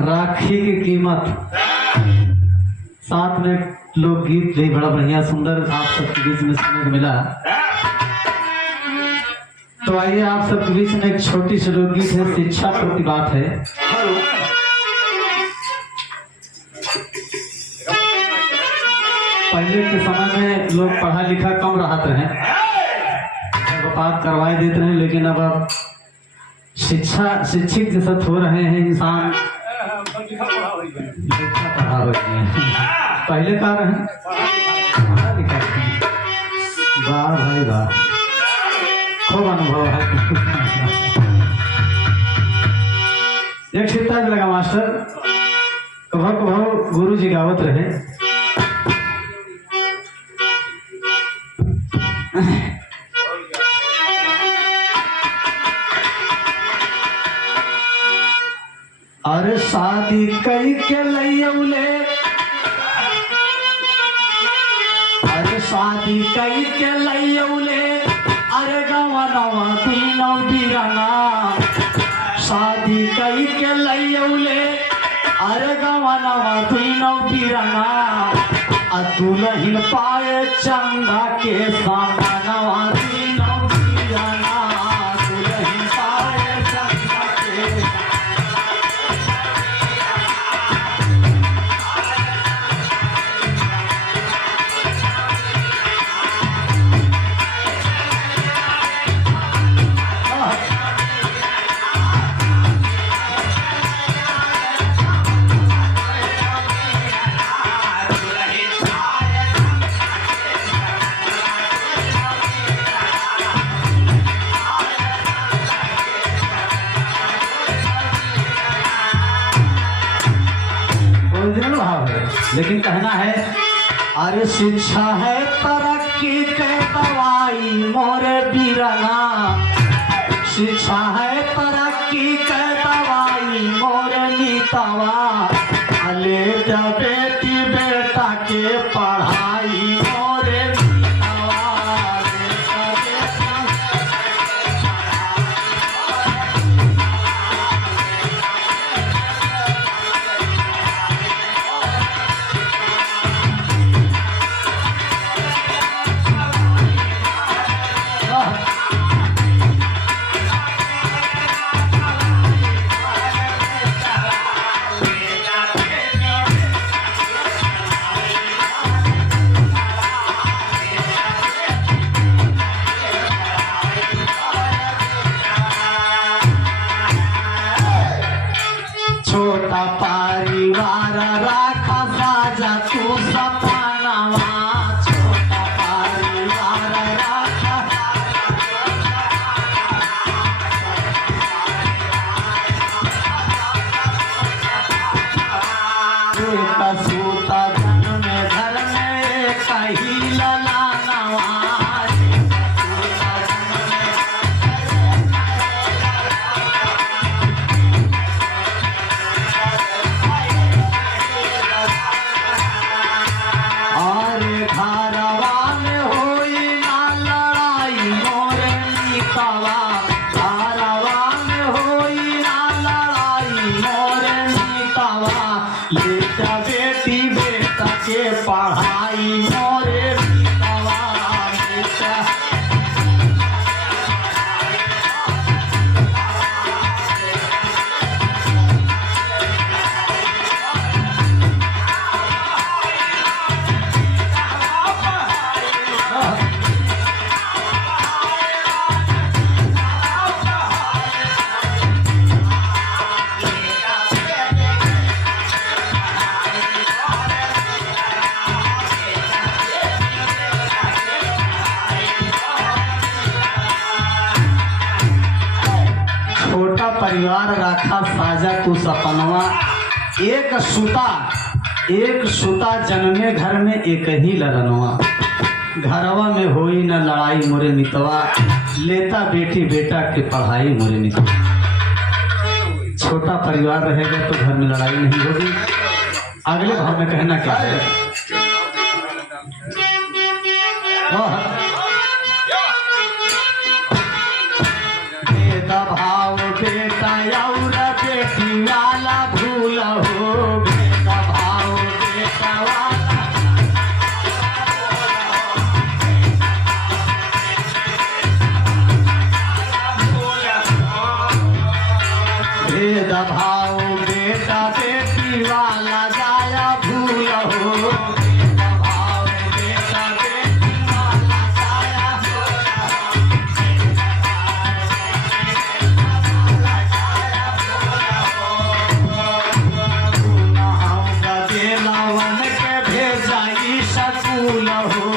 राखी की कीमत, साथ में लोकगीत भी बड़ा बढ़िया सुंदर आप सबके बीच में सुनने को मिला। तो आइए आप सबके बीच में एक छोटी सी लोकगीत है, शिक्षा प्रति बात है। पहले के समय में लोग पढ़ा लिखा कम रहते हैं, बात करवाई देते हैं, लेकिन अब शिक्षित जैसा हो रहे हैं इंसान, पढ़ा रहे हैं। पहले कहा रहे पढ़ा लिखा, वाह भाई वाह, खूब अनुभव है। एक शिक्षा लगा मास्टर, कभो कभो गुरु जी गावत रहे, अरे शादी कई के लैयौले, अरे शादी कई के लैयौले, अरे गवा नवा तीनों बिरना, शादी कई के लैयौले, अरे गवा नवा तीनों बिरना, दुल्हन पाए चंदा के सामनवा तीनों बिरना, दुल्हन पाए चंदा के। लेकिन कहना है, अरे शिक्षा है तरक्की के दवाई मोरे बीरना, शिक्षा है तरक्की के दवाई मोरे नीतवा, ले जा बेटी बेटा के पढ़ाई मोरे छोटा परिवार राखा साजा तू सपनावा, छोटा परिवार राखा एक सूता जन में घर में कहीं ललानवा, बेटी बेटा के पढ़ाई मोरे बीतवा बेटा। छोटा परिवार राखा साजा तू सपनवा, एक सुता जन्मे घर में एक ही ललनवा, घरवा में होई न लड़ाई मोरे मितवा, लेता बेटी बेटा के पढ़ाई मोरे मितवा। छोटा परिवार रहेगा तो घर में लड़ाई नहीं होगी। अगले भाव में कहना क्या है, भाव बेटा और बेटी वाला भूला भेद भाव बेटा बेटी वाला जाया भूल हो। भेद भाव बेटा बेटी वाला जाया भूल हो। हम गदेलावन के भेजा स्कूल हो।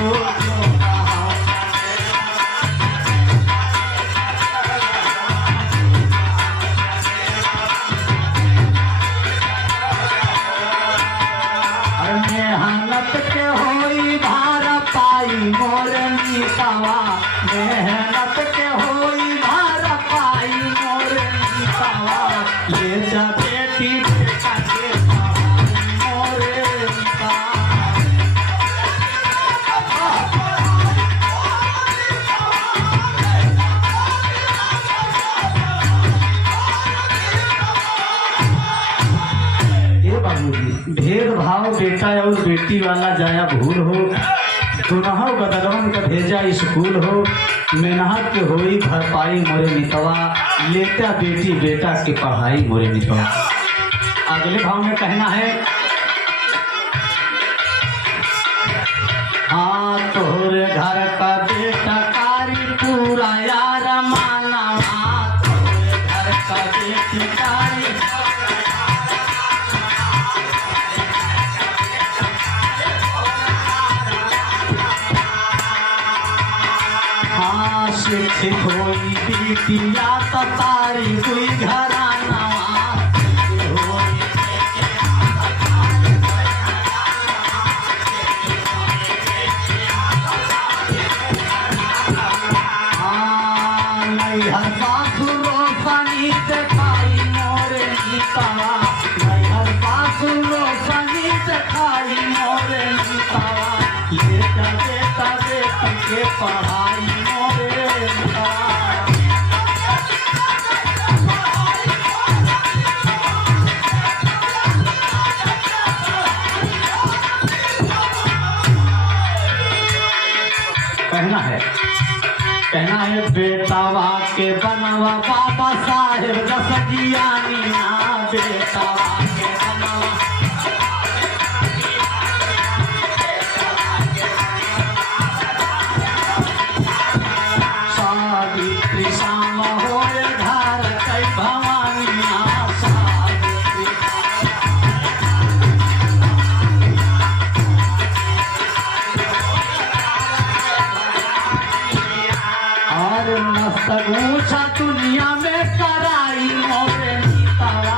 मेहनत के होई भार पाई मोर मीतवा। मेहनत के होई भार पाई मोर मीतवा। ले जा बेटी बेटा के पढ़ाई मोर मीतवा। बाबूजी भेदभाव बेटा और बेटी वाला जाया भूल हो। दोनों गदगवन का भेजा स्कूल हो। मेहनत के होई भरपाई मोरे मितवा। लेता बेटी बेटा की पढ़ाई मोरे मितवा। अगले भाव में कहना है हाँ तोहरे घर का बेटा कारी पूरा यार माना। तोहरे घर का बेटी कारी शिक्षित होई बेटिया तारी कोई घराना। नैहर सासुरो सनी से खाई मोरे मीतवा। नैहर सासुरो सनी से खाई मोरे मीतवा। बेटा बेटा बेटी के पढ़ाई मोरे मीतवा। कहना है बेटावा के बनवा बाबा साहेब दस जियानिया। बेटावा के बनवा सावित्री शाम होए घर कई भवानिया। सावित्री और मस्तक ऊंचा दुनिया में कराई मोरे मीतवा।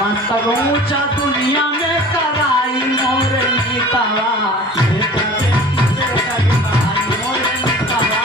मस्तक ऊंचा दुनिया में कराई मोरे मीतवा। बेटा बेटी बेटा की पढ़ाई मोरे मीतवा।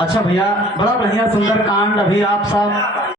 अच्छा भैया बड़ा बढ़िया सुंदर कांड अभी आप सब